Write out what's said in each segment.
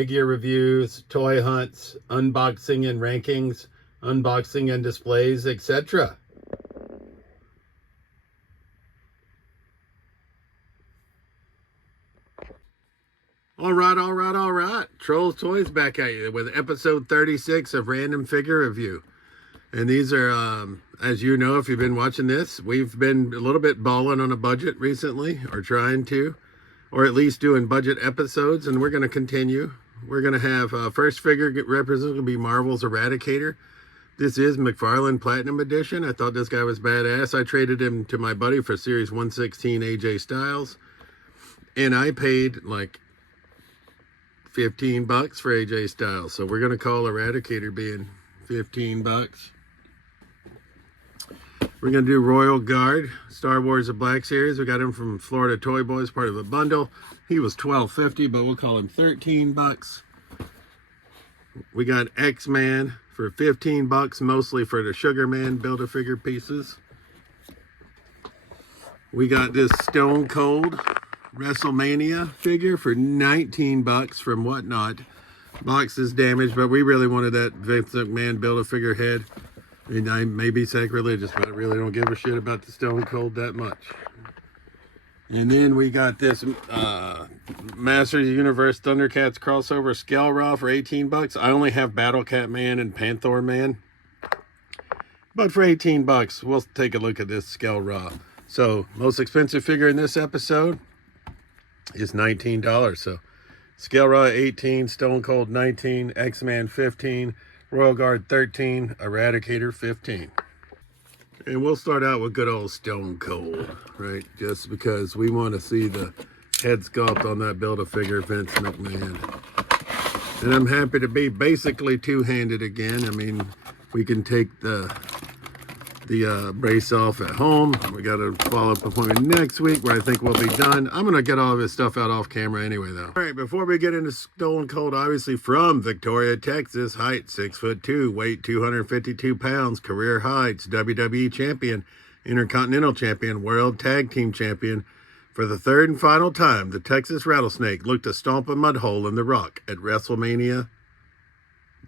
figure reviews, toy hunts, unboxing and rankings, unboxing and displays, etc. All right. Trolls Toys back at you with episode 36 of Random Figure Review. And these are, as you know, if you've been watching this, we've been a little bit balling on a budget recently, or trying to, or at least doing budget episodes, and we're going to continue. We're going to have first figure represented to be Marvel's Eradicator. This is McFarlane Platinum Edition. I thought this guy was badass. I traded him to my buddy for Series 116 AJ Styles, and I paid like $15 for AJ Styles. So we're going to call Eradicator being $15. We're going to do Royal Guard, Star Wars The Black Series. We got him from Florida Toy Boys, part of a bundle. He was $12.50, but we'll call him $13. We got X-Man for $15, mostly for the Sugar Man Build-A-Figure pieces. We got this Stone Cold WrestleMania figure for $19 from Whatnot. Box is damaged, but we really wanted that Vince McMahon Build-A-Figure head. And I may be sacrilegious, but I really don't give a shit about the Stone Cold that much. And then we got this Masters Universe Thundercats crossover Scale Raw for $18. I only have Battle Cat Man and Panther Man. But for $18, we'll take a look at this Scale Raw. So, most expensive figure in this episode is $19. So, Scale Raw 18, Stone Cold 19, X-Man 15, Royal Guard 13, Eradicator 15. And we'll start out with good old Stone Cold, right? Just because we want to see the head sculpt on that Build-A-Figure Vince McMahon. And I'm happy to be basically two-handed again. I mean, we can take the brace off at home. We got a follow-up appointment next week where I think we'll be done. I'm going to get all of his stuff out off camera anyway, though. All right, before we get into Stone Cold, obviously from Victoria, Texas, height 6'2", weight 252 pounds, career heights, WWE Champion, Intercontinental Champion, World Tag Team Champion. For the third and final time, the Texas Rattlesnake looked to stomp a mud hole in the rock at WrestleMania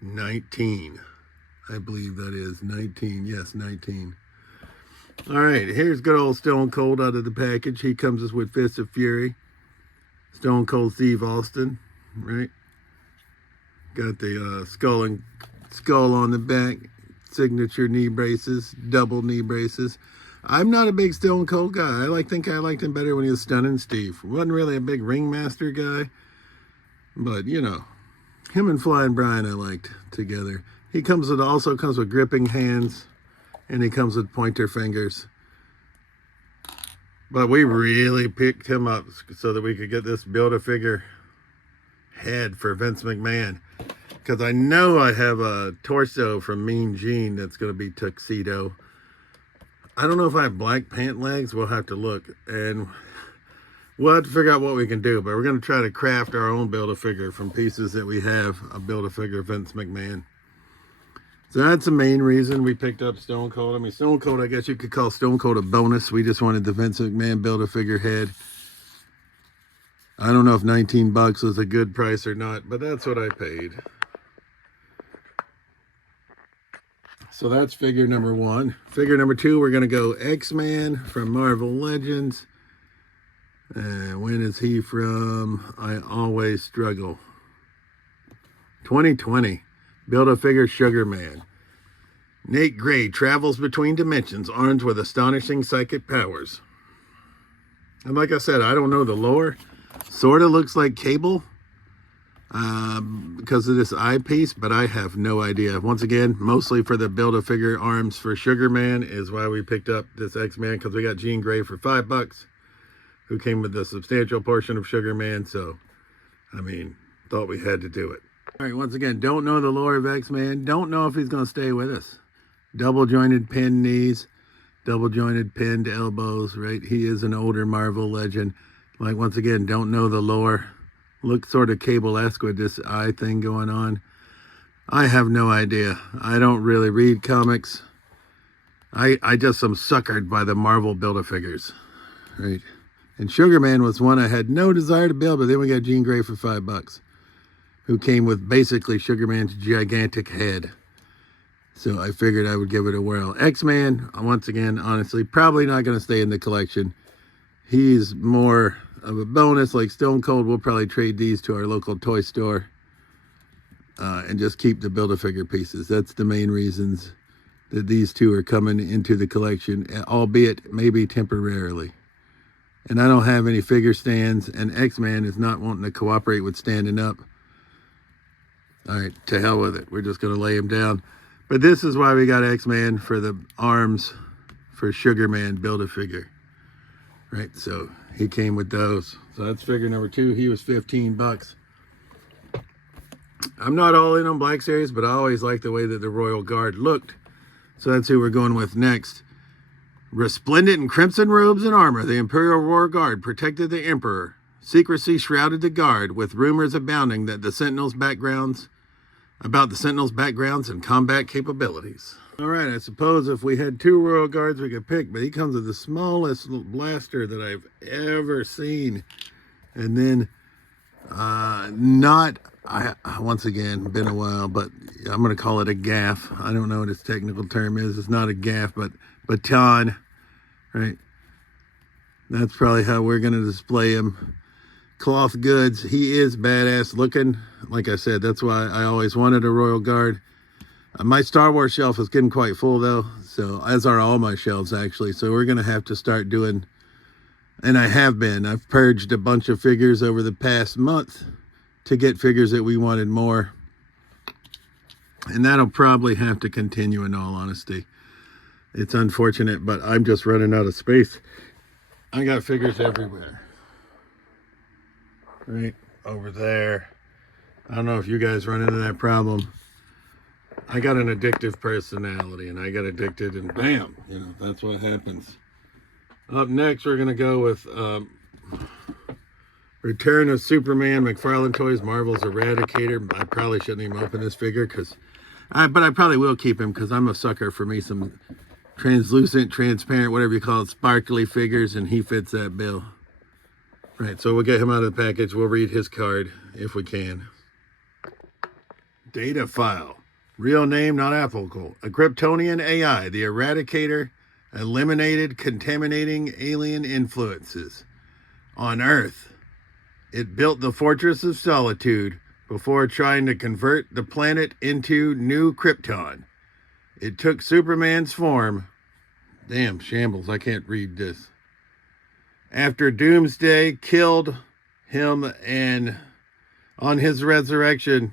19. I believe that is 19. Yes, 19. All right, here's good old Stone Cold out of the package. He comes us with Fist of Fury. Stone Cold Steve Austin, right? Got the skull on the back. Signature knee braces, double knee braces. I'm not a big Stone Cold guy. I think I liked him better when he was Stunning Steve. Wasn't really a big ringmaster guy, but you know, him and Flying Brian I liked together. He also comes with gripping hands, and he comes with pointer fingers. But we really picked him up so that we could get this Build-A-Figure head for Vince McMahon. Because I know I have a torso from Mean Gene that's going to be tuxedo. I don't know if I have black pant legs. We'll have to look. And we'll have to figure out what we can do. But we're going to try to craft our own Build-A-Figure from pieces that we have a Build-A-Figure Vince McMahon. So that's the main reason we picked up Stone Cold. I mean, Stone Cold, I guess you could call Stone Cold a bonus. We just wanted the Vince McMahon Build-A-Figure head. I don't know if $19 was a good price or not, but that's what I paid. So that's figure number one. Figure number two, we're going to go X-Man from Marvel Legends. When is he from? I always struggle. 2020. Build-A-Figure Sugar Man. Nate Gray travels between dimensions armed with astonishing psychic powers. And like I said, I don't know the lore. Sort of looks like Cable because of this eyepiece, but I have no idea. Once again, mostly for the Build-A-Figure arms for Sugar Man is why we picked up this X-Man, because we got Jean Grey for $5, who came with a substantial portion of Sugar Man. So, I mean, thought we had to do it. All right, once again, don't know the lore of X-Man. Don't know if he's going to stay with us. Double-jointed pinned knees, double-jointed pinned elbows, right? He is an older Marvel legend. Like, once again, don't know the lore. Looks sort of Cable-esque with this eye thing going on. I have no idea. I don't really read comics. I just am suckered by the Marvel Build-A-Figures, right? And Sugar Man was one I had no desire to build, but then we got Jean Grey for $5. who came with basically Sugar Man's gigantic head. So I figured I would give it a whirl. X-Man, once again, honestly, probably not going to stay in the collection. He's more of a bonus, like Stone Cold. We'll probably trade these to our local toy store and just keep the Build-A-Figure pieces. That's the main reasons that these two are coming into the collection, albeit maybe temporarily. And I don't have any figure stands, and X-Man is not wanting to cooperate with standing up. All right, to hell with it. We're just going to lay him down. But this is why we got X-Man, for the arms for Sugar Man Build-A-Figure. Right, so he came with those. So that's figure number 2. He was 15 bucks. I'm not all in on Black Series, but I always liked the way that the Royal Guard looked. So that's who we're going with next. Resplendent in crimson robes and armor, the Imperial Royal Guard protected the Emperor. Secrecy shrouded the Guard, with rumors abounding that the Sentinels' backgrounds and combat capabilities. All right, I suppose if we had 2 Royal Guards we could pick, but he comes with the smallest blaster that I've ever seen. And then, once again, been a while, but I'm going to call it a gaff. I don't know what its technical term is. It's not a gaff, but baton, right? That's probably how we're going to display him. Cloth goods. He is badass looking. Like I said, that's why I always wanted a Royal Guard. My Star Wars shelf is getting quite full though, so as are all my shelves actually. So we're going to have to start doing, and I have been. I've purged a bunch of figures over the past month to get figures that we wanted more. And that'll probably have to continue, in all honesty. It's unfortunate, but I'm just running out of space. I got figures everywhere. Right over there. I don't know if you guys run into that problem. I got an addictive personality, and I got addicted, and bam, you know, that's what happens. Up next, we're going to go with Return of Superman, McFarlane Toys, Marvel's Eradicator. I probably shouldn't even open this figure, but I probably will keep him, because I'm a sucker for me some translucent, transparent, whatever you call it, sparkly figures, and he fits that bill. Right, so we'll get him out of the package. We'll read his card if we can. Data file. Real name not applicable. A Kryptonian AI, the Eradicator, eliminated contaminating alien influences. On Earth, it built the Fortress of Solitude before trying to convert the planet into New Krypton. It took Superman's form. Damn, shambles, I can't read this. After Doomsday killed him, and on his resurrection,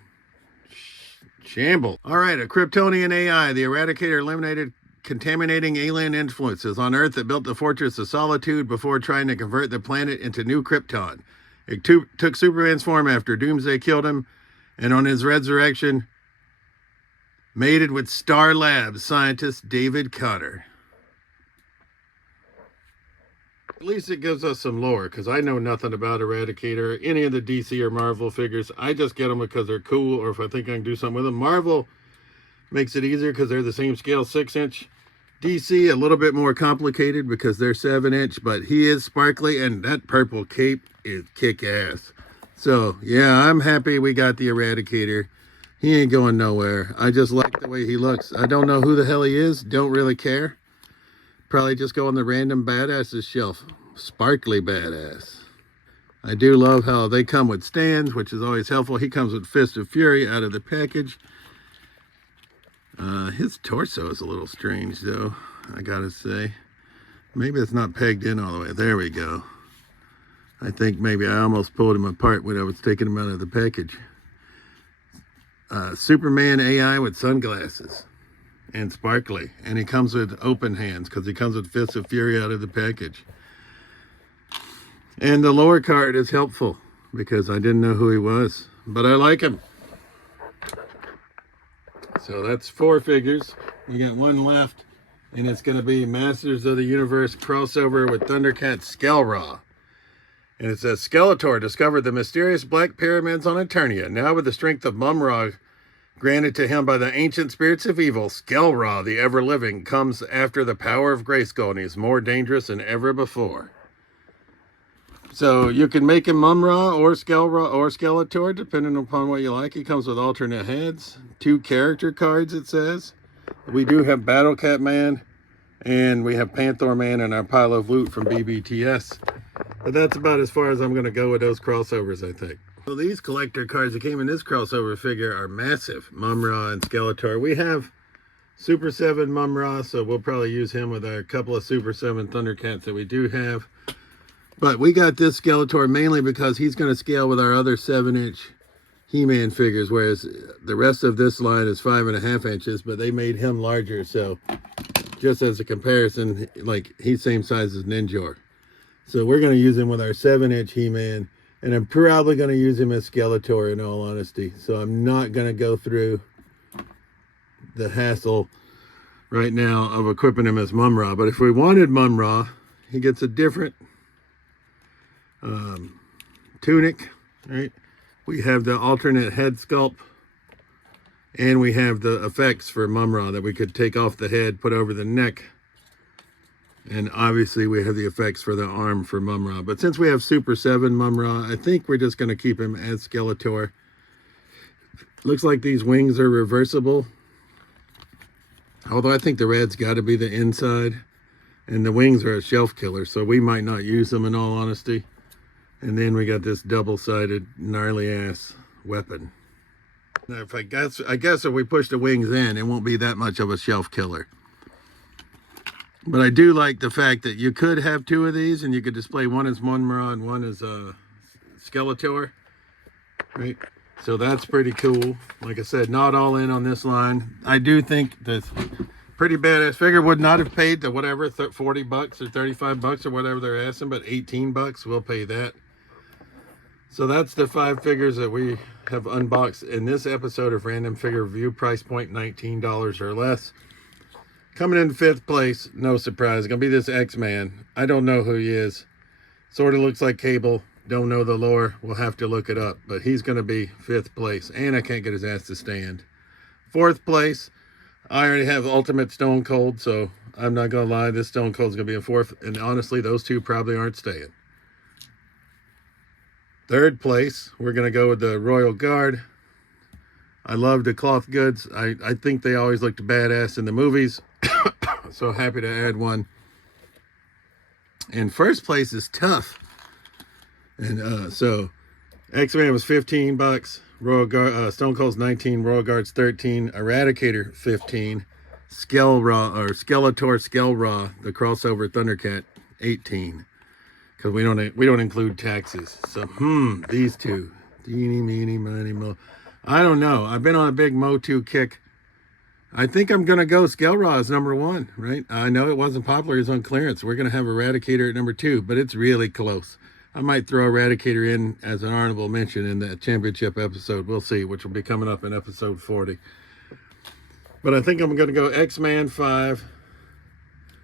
shambles. All right, a Kryptonian AI, the Eradicator, eliminated contaminating alien influences. On Earth, it built the Fortress of Solitude before trying to convert the planet into New Krypton. It took Superman's form after Doomsday killed him, and on his resurrection, mated with Star Labs scientist David Connor. At least it gives us some lore, because I know nothing about Eradicator, any of the DC or Marvel figures. I just get them because they're cool, or if I think I can do something with them. Marvel makes it easier because they're the same scale, 6-inch. DC, a little bit more complicated because they're 7-inch, but he is sparkly, and that purple cape is kick-ass. So, yeah, I'm happy we got the Eradicator. He ain't going nowhere. I just like the way he looks. I don't know who the hell he is. Don't really care. Probably just go on the random badasses shelf. Sparkly badass. I do love how they come with stands, which is always helpful. He comes with Fist of Fury out of the package. His torso is a little strange, though, I gotta say. Maybe it's not pegged in all the way. There we go. I think maybe I almost pulled him apart when I was taking him out of the package. Superman AI with sunglasses. And sparkly, and he comes with open hands because he comes with Fist of Fury out of the package. And the lower card is helpful because I didn't know who he was, but I like him. So that's 4 figures. We got 1 left, and it's going to be Masters of the Universe crossover with Thundercats Skell-Ra. And it says, Skeletor discovered the mysterious black pyramids on Eternia. Now with the strength of Mum-Ra granted to him by the ancient spirits of evil, Skell-Ra, the ever-living, comes after the power of Grayskull, and he's more dangerous than ever before. So you can make him Mumra or Skeletor, depending upon what you like. He comes with alternate heads, 2 character cards, it says. We do have Battle Cat Man, and we have Panther Man and our pile of loot from BBTS. But that's about as far as I'm going to go with those crossovers, I think. So these collector cards that came in this crossover figure are massive. Mumra and Skeletor. We have Super 7 Mumra, so we'll probably use him with our couple of Super 7 Thundercats that we do have. But we got this Skeletor mainly because he's going to scale with our other 7-inch He-Man figures, whereas the rest of this line is 5.5 inches, but they made him larger, so just as a comparison, like, he's same size as Ninjor. So we're going to use him with our 7-inch He-Man, and I'm probably going to use him as Skeletor in all honesty. So I'm not going to go through the hassle right now of equipping him as Mumra. But if we wanted Mumra, he gets a different tunic, right? We have the alternate head sculpt, and we have the effects for Mumra that we could take off the head, put over the neck, and obviously we have the effects for the arm for Mumra. But since we have Super 7 Mumra, I think we're just going to keep him as Skeletor. Looks like these wings are reversible, although I think the red's got to be the inside, and the wings are a shelf killer, so we might not use them in all honesty. And then we got this double-sided gnarly ass weapon. Now, I guess if we push the wings in, it won't be that much of a shelf killer. But I do like the fact that you could have 2 of these, and you could display one as Mumra and one as Skeletor, right? So that's pretty cool. Like I said, not all in on this line. I do think this pretty badass figure would not have paid the whatever, 40 bucks or 35 bucks or whatever they're asking, but 18 bucks, we'll pay that. So that's the 5 figures that we have unboxed in this episode of Random Figure Review. Price point $19 or less. Coming in 5th place, no surprise, gonna be this X-Man. I don't know who he is. Sort of looks like Cable. Don't know the lore. We'll have to look it up. But he's gonna be 5th place, and I can't get his ass to stand. 4th place, I already have Ultimate Stone Cold, so I'm not gonna lie, this Stone Cold's gonna be in 4th, and honestly, those 2 probably aren't staying. 3rd place, we're going to go with the Royal Guard. I love the cloth goods. I think they always looked badass in the movies. So happy to add one. And 1st place is tough. And so X-Man was 15 bucks. Royal Guard, Stone Cold's 19. Royal Guard's 13. Eradicator 15. Skeletor Skell-Ra, the crossover Thundercat, 18. Because we don't include taxes. So, these 2. Teeny, meeny, miny, mo. I don't know. I've been on a big MOTU kick. I think I'm going to go Skell-Ra as number 1, right? I know it wasn't popular. It's on clearance. We're going to have Eradicator at number 2, but it's really close. I might throw Eradicator in as an honorable mention in the championship episode. We'll see, which will be coming up in episode 40. But I think I'm going to go X-Man 5,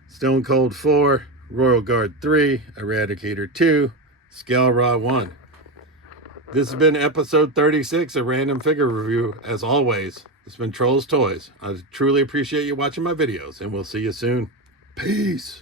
Stone Cold 4, Royal Guard 3, Eradicator 2, Skell-Ra 1. This has been episode 36 of Random Figure Review. As always, it's been Trolls Toys. I truly appreciate you watching my videos, and we'll see you soon. Peace.